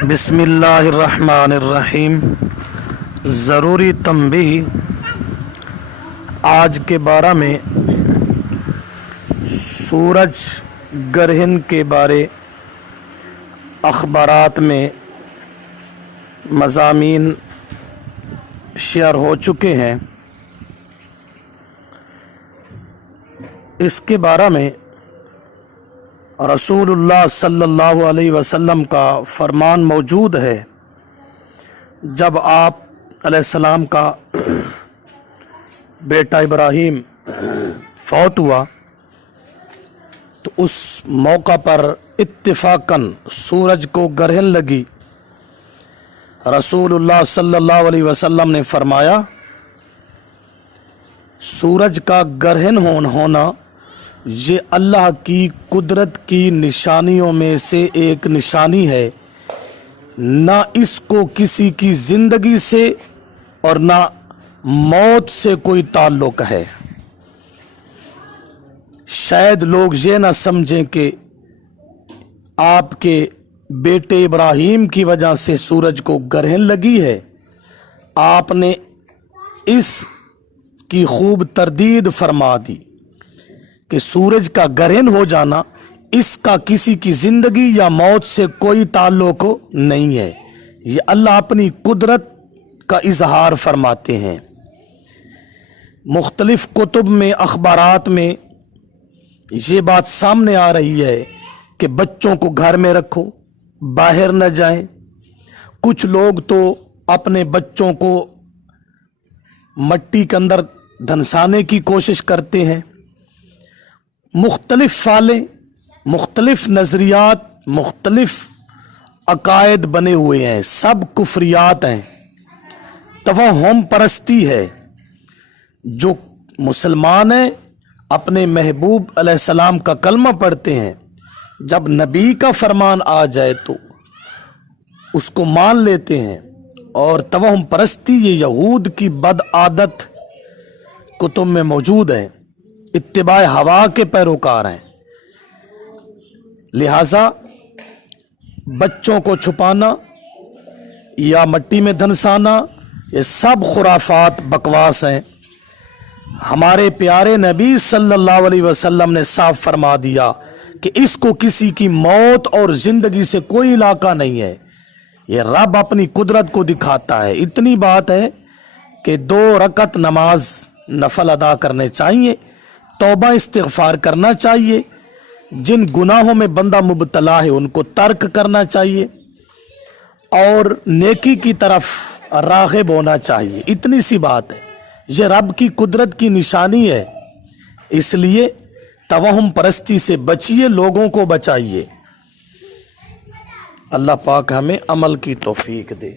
بسم اللہ الرحمن الرحیم۔ ضروری تنبیہ، آج کے بارہ میں سورج گرہن کے بارے اخبارات میں مضامین شیئر ہو چکے ہیں۔ اس کے بارے میں رسول اللہ صلی اللہ علیہ وسلم کا فرمان موجود ہے۔ جب آپ علیہ السلام کا بیٹا ابراہیم فوت ہوا تو اس موقع پر اتفاقاً سورج کو گرہن لگی۔ رسول اللہ صلی اللہ علیہ وسلم نے فرمایا، سورج کا گرہن ہونا یہ اللہ کی قدرت کی نشانیوں میں سے ایک نشانی ہے۔ نہ اس کو کسی کی زندگی سے اور نہ موت سے کوئی تعلق ہے۔ شاید لوگ یہ نہ سمجھیں کہ آپ کے بیٹے ابراہیم کی وجہ سے سورج کو گرہن لگی ہے۔ آپ نے اس کی خوب تردید فرما دی کہ سورج کا گرہن ہو جانا اس کا کسی کی زندگی یا موت سے کوئی تعلق نہیں ہے۔ یہ اللہ اپنی قدرت کا اظہار فرماتے ہیں۔ مختلف کتب میں، اخبارات میں یہ بات سامنے آ رہی ہے کہ بچوں کو گھر میں رکھو، باہر نہ جائیں۔ کچھ لوگ تو اپنے بچوں کو مٹی کے اندر دھنسانے کی کوشش کرتے ہیں۔ مختلف فعلیں، مختلف نظریات، مختلف عقائد بنے ہوئے ہیں، سب کفریات ہیں، توہم پرستی ہے۔ جو مسلمان ہیں اپنے محبوب علیہ السلام کا کلمہ پڑھتے ہیں، جب نبی کا فرمان آ جائے تو اس کو مان لیتے ہیں۔ اور توہم پرستی یہ یہود کی بد عادت کتب میں موجود ہے، اتباع ہوا کے پیروکار ہیں۔ لہذا بچوں کو چھپانا یا مٹی میں دھنسانا یہ سب خرافات، بکواس ہیں۔ ہمارے پیارے نبی صلی اللہ علیہ وسلم نے صاف فرما دیا کہ اس کو کسی کی موت اور زندگی سے کوئی علاقہ نہیں ہے۔ یہ رب اپنی قدرت کو دکھاتا ہے۔ اتنی بات ہے کہ 2 رکعت نماز نفل ادا کرنے چاہیے، توبہ استغفار کرنا چاہیے، جن گناہوں میں بندہ مبتلا ہے ان کو ترک کرنا چاہیے، اور نیکی کی طرف راغب ہونا چاہیے۔ اتنی سی بات ہے۔ یہ رب کی قدرت کی نشانی ہے، اس لیے توہم پرستی سے بچیے، لوگوں کو بچائیے۔ اللہ پاک ہمیں عمل کی توفیق دے۔